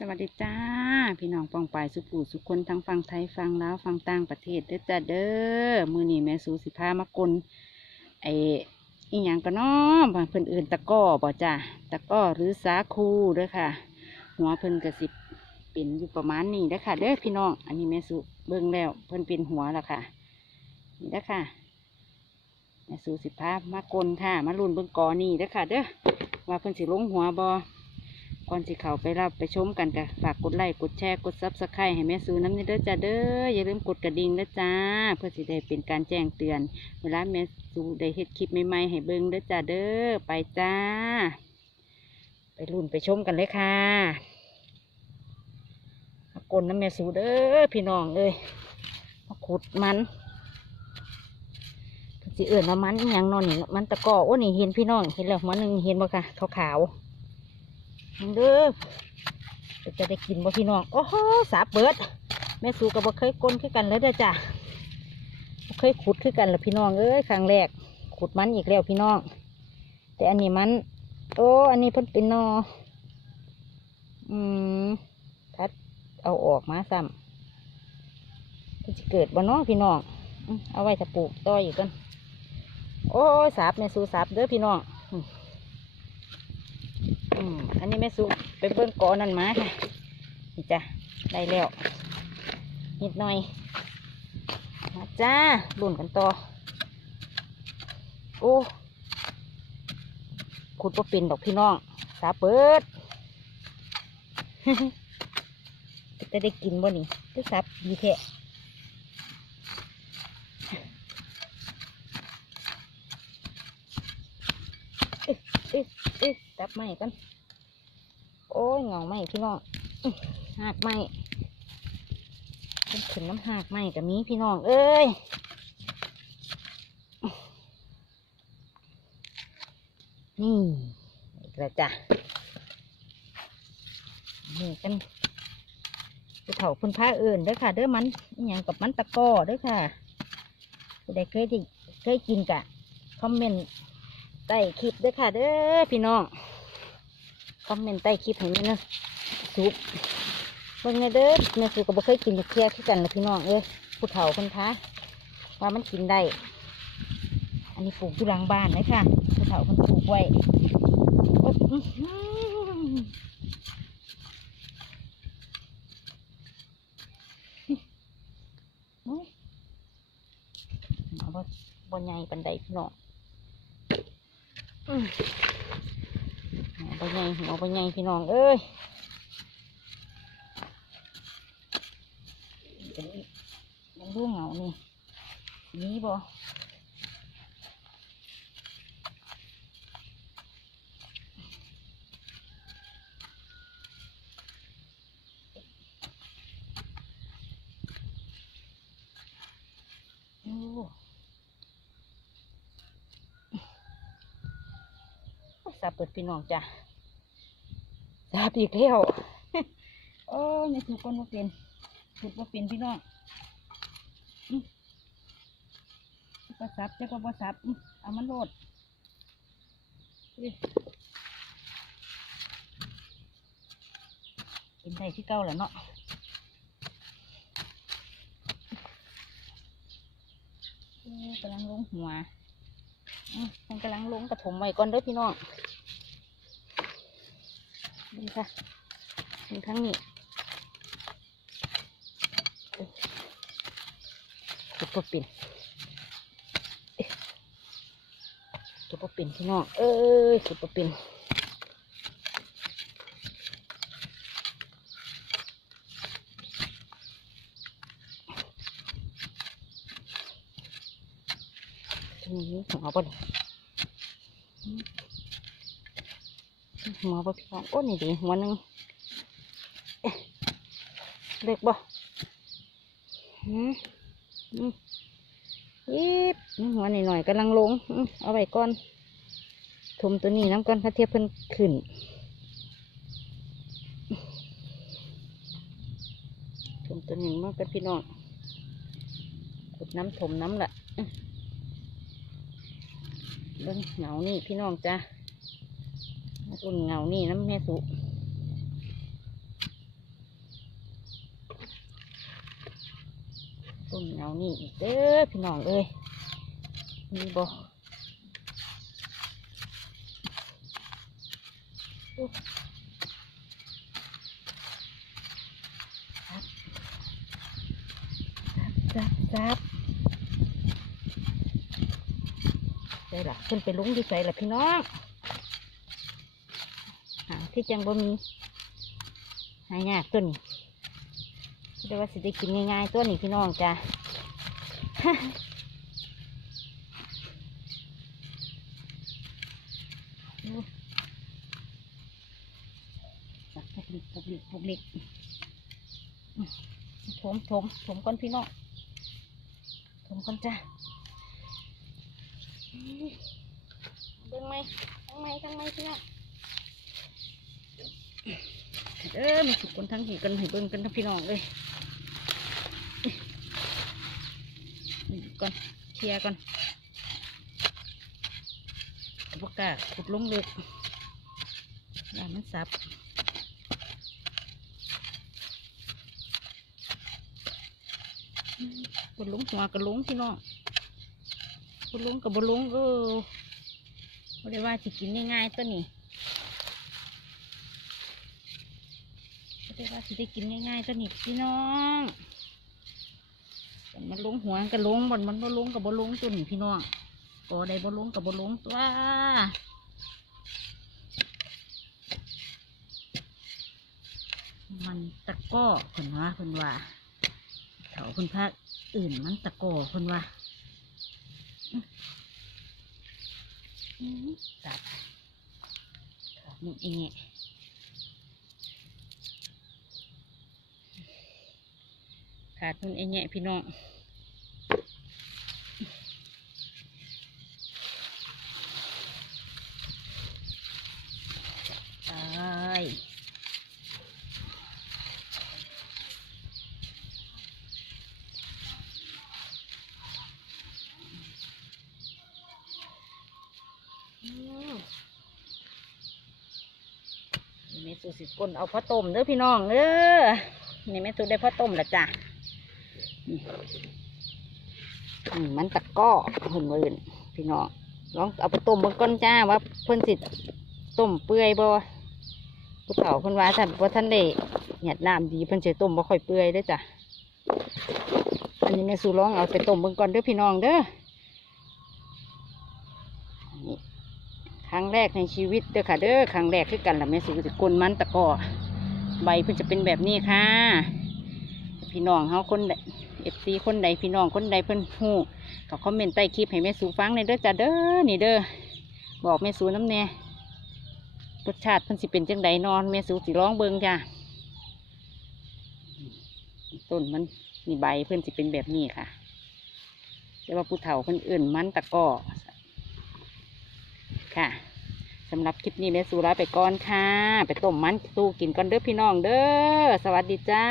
สวัสดีจ้า พี่น้องปองปายสุปูสุคนทั้งฟังไทยฟังลาวฟังต่างประเทศเด้อจ้าเด้อมือนี่แม่สูสิพามากลไออีหยังก็น้อบาเพิ่นอื่นตะก้อบ่จ้าตะก้อหรือสาคูเด้อค่ะ หัวเพิ่นกระสิบเป็นอยู่ประมาณนี้เด้อค่ะ เด้อพี่น้องอันนี้แม่สูเบิ่งแล้วเพิ่นเป็นหัวแล้วค่ะนี่เด้อค่ะแม่สูสิพามากลค่ะ มาลุ่นเบิ่งกอนี่เด้อค่ะ เด้อว่าเพิ่นสิลงหัวบ่ ก่อนสิเขาไปรับไปชมกันกะฝากกดไลค์กดแชร์กดซับสไครต์ให้แม่ซูน้ำนี่เด้อจ้าเด้ออย่าลืมกดกระดิ่งเด้อจ้า เพื่อสิได้เป็นการแจ้งเตือน เวลาแม่ซูได้เฮ็ดคลิปใหม่ๆให้เบิ่งเด้อจ้าเด้อไปจ้า ไปรุ่นไปชมกันเลยค่ะกลน้ำแม่ซูเด้อพี่น้องเอ้ยมาขุดมันสิเอื่นว่ามันอหยังนอนนี่มันตะกอโอ้นี่เห็นพี่น้องเห็นแล้วมันหนึ่งเห็นบ่ค่ะขาวๆ เด้อจะได้กินบ่พี่น้อง โอ้โหสาเปิด แม่สูกับบ่เคยก้นคือกันเลยเด้อจ้ะบ่เคยขุดคือกันและพี่น้องเอ้ยครั้งแรก ขุดมันอีกแล้วพี่น้อง แต่อันนี้มัน โอ้ อันนี้เพิ่นเป็นนอ อืมพัดเอาออกมาซ้ำเพิ่นจะเกิดบ่น้องพี่น้อง เอาไว้ถ้าปลูกต่ออีกกัน โอ้สาบแม่สูสาบเด้อพี่น้อง อื ม่สุไปเบิ้งกอนั่นมาค่ะนี่จ้ะได้แล้วนิดหน่อยมาจ้าลุ่นกันต่อโอ้ขุดว่าเป็นดอกพี่น้องสาเปิดจะได้กินบ่นี่ได้สับดีแท้เอ๊ะเอ๊ะเอ๊ะจับไม้กัน โอ้ยเงาไม้พี่น้องหากไม้เป็นขึ้นน้ำหากไม้กับมีพี่น้อง เอ้ยนี่อีกแล้วจ้ะนี่กันไปเถาคุณพระเอิญเด้อค่ะ เด้อมันอย่างกับมันตะก้อเด้อค่ะผู้เคยที่เคยกินกะคอมเมนต์ใต้คลิปเด้อค่ะ เด้อพี่น้อง คอมเมนต์ใต้คลิปให้นี่นะซุปเบิ่งไงเด้อเนื้อสูก็บ่เคยกินเคี้ยวคือกันละพี่น้องเอ้ยผู้เฒ่าคนท้าว่ามันกินได้ อันนี้ปลูกอยู่หลังบ้านเลยค่ะผู้เฒ่าคนปลูกไว้โอ๊ยอื้อหือโอ้ยเอาบ่บ่ใหญ่ปันใดพี่น้อง อื้อหัวใหญ่หัวใหญ่พี่น้องเอ้ยมันดูเหงานี่นี่บ่โอ้สับเปิดพี่น้องจ้ะ สาบอีกแล้วโอ้ยไม่ถูกคนว่าเป็นถูกว่าเป็นพี่น้องอืมก็สับเจ้าก็บ่สับเอามันโลดเป็นได้ที่เก่าแล้วเนาะกำลังลงหัวมันกำลังลงกระถมไว้ก่อนเด้อพี่น้อง ค่ะมีทั้งนี้เก็บปปิ่นเอ๊ะเก็บปปิ่นพี่น้อง เอ้ยเก็บปปิ่นนี่หัวบน หัวบ่พี่น้องโอ้นี่ดีหัวหนึ่งเล็กบ่หืมอืมยิบนี่หัวนี่หน่อยๆกำลังลงเอาไว้ก่อนถมตัวนี้น้ำก่อนถ้าเทียบเพิ่นขึ้นถมตัวนี้มากันพี่น้องขุดน้ำถมน้ำละอื้อเบิ่งเหงานี่พี่น้องจ้า ต้นเงานี่น้ำแม่สุต้นเงานี่เด้อพี่น้องเอ้ยมีบ่ซับซับใช่ละขึ้นไปลุ้งที่ใส่ละพี่น้อง ที่จังบ่มีหายากต้นนี้เดี๋ยวว่าสิได้กินง่ายๆตัวนี้พี่น้องจ้ะสักพวกเล็กพวกเล็กพวกเล็กอืมถมถมถมก่อนพี่น้องถมก่อนจ้ะเบิ่งไหมทั้งไหมทั้งไหมพี่น้อง เออมีสุกคนทั้งหีกันให้เบิ่งกันทั้งพี่น้องเลยก่อนเคลียร์ก่อนบกล้าขุดลงเลยอย่ามันสับบนลุงหัวกับลุงพี่น้องบนลุงกับบนลุงเออบ่ได้ว่าสิกินง่ายๆตัวนี้ บ่ว่าสิได้กินง่ายๆตัวนี้พี่น้องมันลงหัวกับลุงบนมันบ่ลงกับบนลุงตัวนี้พี่น้องก็ได้บนลุงกับบนลุงตัวมันตะก้อคนว่าคนว่าเถาคนภาคอื่นมันตะโกคนว่าตัดมุนเองแงะ ขาดมุนเองแงะพี่น้องตายอืมนี่แม่สูสิกลเอาพ่อต้มเด้อพี่น้องเด้อนี่แม่สูได้พ่อต้มละจ้ะ มันตะก้อหุ่นมื่นพี่น้องลองเอาไปต้มเบิ่งก่อนจ้าว่าเพิ่นสิต้มเปื่อยบ่ผู้เฒ่าเพิ่นว่าท่านว่าท่านได้เหียดน้ำดีเพิ่นสิต้มบ่ค่อยเปื่อยเด้จ้ะอันนี้แม่สูลองเอาไปต้มเบิ่งก่อนเด้อพี่น้องเด้อครั้งแรกในชีวิตเด้อค่ะเด้อครั้งแรกคือกันล่ะแม่สูสิกลมันตะก้อใบเพิ่นจะเป็นแบบนี้ค่ะ พี่น้องเฮาคน เอฟซีคนใดพี่น้องคนใดเพิ่นฮู้ก็คอมเมนต์ใต้คลิปให้แม่สูฟังในเด้อจ้าเด้อนี่เด้อบอกแม่สูน้ำแน่รสชาติเพิ่นสิเป็นจังใดนอนแม่สูสิร้องเบิงจ้าต้นมันนี่ใบเพิ่นสิเป็นแบบนี้ค่ะแต่ว่าผู้เฒ่าเพิ่นอื่นมันตะกร้อค่ะสำหรับคลิปนี้แม่สูลาไปก่อนค่ะ ไปต้มมันสู้กินก่อนเด้อพี่น้องเด้อ สวัสดีจ้า